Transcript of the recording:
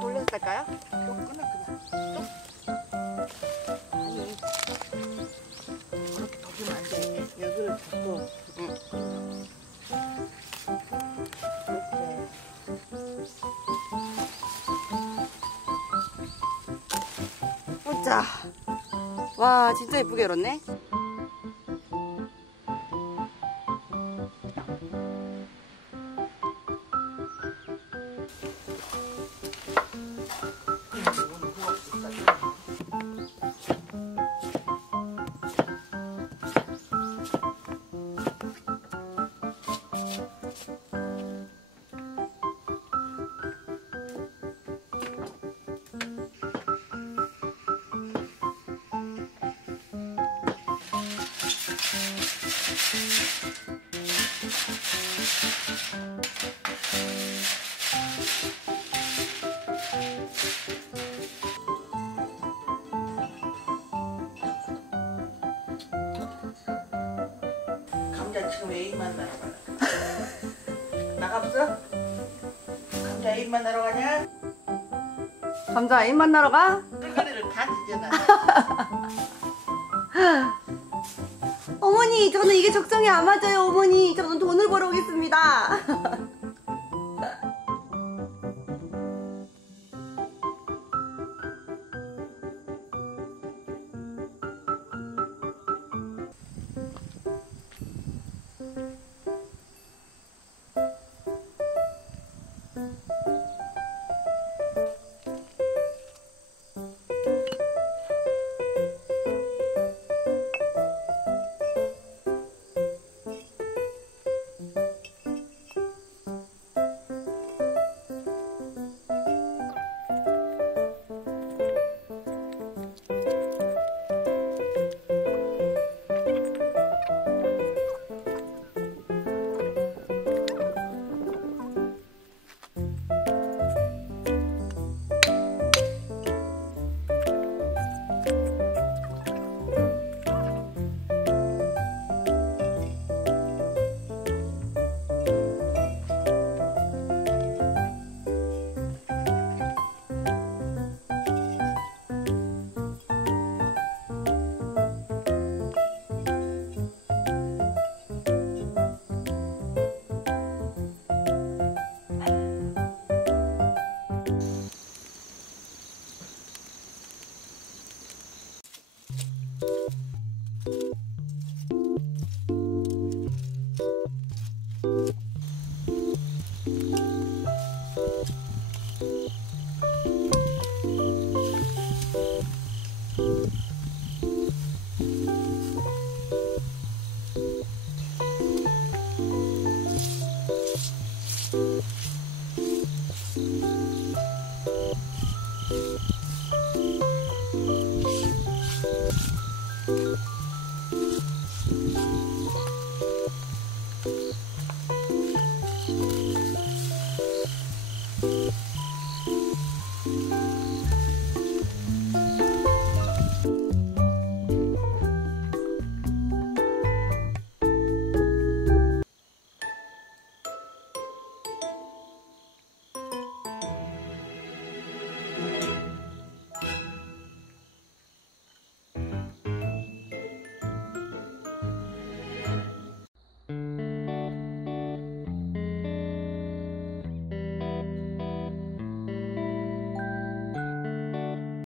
돌려서 딸까요? 좀 끊어 그냥. 아니 그렇게 돌리면 안 돼. 여기를 잡고. 응. 보자. 와 진짜 예쁘게 열었네. 감자 지금 애인 만나러 가나? 나갔어? 감자 애인 만나러 가냐? 감자 애인 만나러 가? 뜰거리를 다 찢어놔. 어머니 저는 이게 적성에 안 맞아요. 어머니 저는 돈을 벌어 오겠습니다.